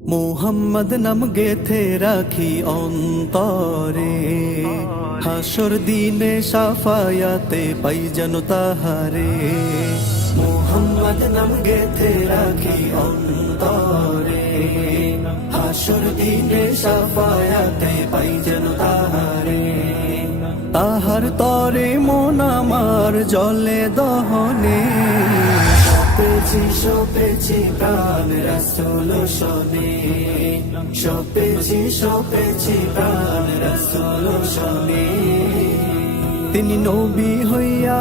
মুহাম্মদ নাম গেথে রাখি অন্তরে, হাসর দিনে সাফায়াতে পাই যেন তাহারে। মুহাম্মদ নাম গেথে রাখি অন্তরে, হাসর দিনে সাফায়াতে পাই যেন তাহারে। তাহার তরে মন আমার জলে দহনে, সপেছি প্রাণ রাসূল শোনে, সপেছি প্রাণ রাসূল শোনে। তিনি নবী হইয়া,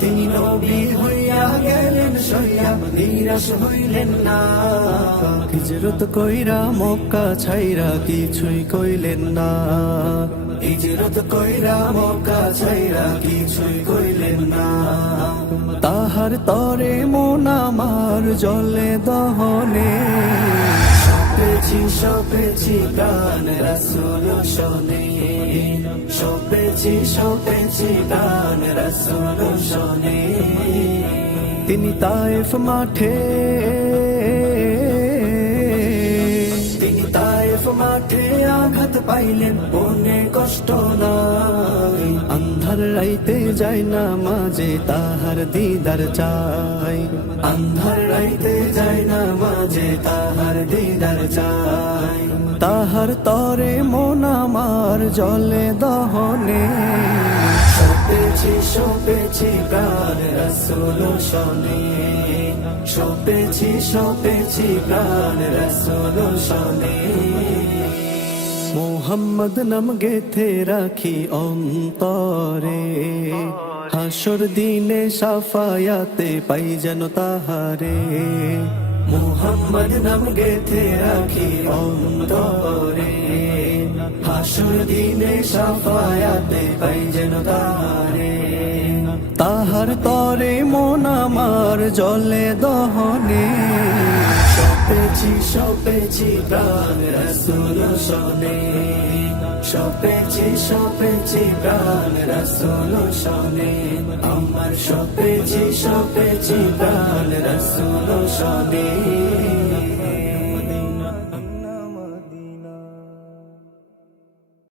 তিনি নবী হইয়া গেলেন সইয়া, নিরাশ হইলেন না। হিজরত কইরা মক্কা ছাইরা কিছুই কইলেন না, হিজরত কইরা মক্কা ছাইরা কিছুই কইলেন না। তাহার তরে মন আমার জলে দহনে, সপেছি প্রাণ রাসূল শোনে, সপেছি প্রাণ রাসূল শোনে। তিনি তায়েফ মাঠে, মাঠে আঘাত পাইলেন, মনে কষ্ট নাই। আন্ধার রাইতে যায় না মাঝে তাহার দিদার চাই, আন্ধার রাইতে যায় না মাঝে তাহার দিদার চাই। তাহার তরে মন আমার জলে দহনে, সপেছি প্রাণ রাসূল শোনে, সপেছি প্রাণ রাসূল শোনে। মুহাম্মদ নাম গেথে রাখি অন্তরে, হাসর দিনে সাফায়াতে পাই যেন তাহারে। মুহাম্মদ নাম গেথে রাখি অন্তরে, হাসর দিনে সাফায়াতে পাই যেন তাহারে। তাহার তরে মন আমার জলে দহনে, সপেছি প্রাণ রাসূল শোনে, সপেছি প্রাণ রাসূল শোনে। আমার সপেছি প্রাণ রাসূল শোনে।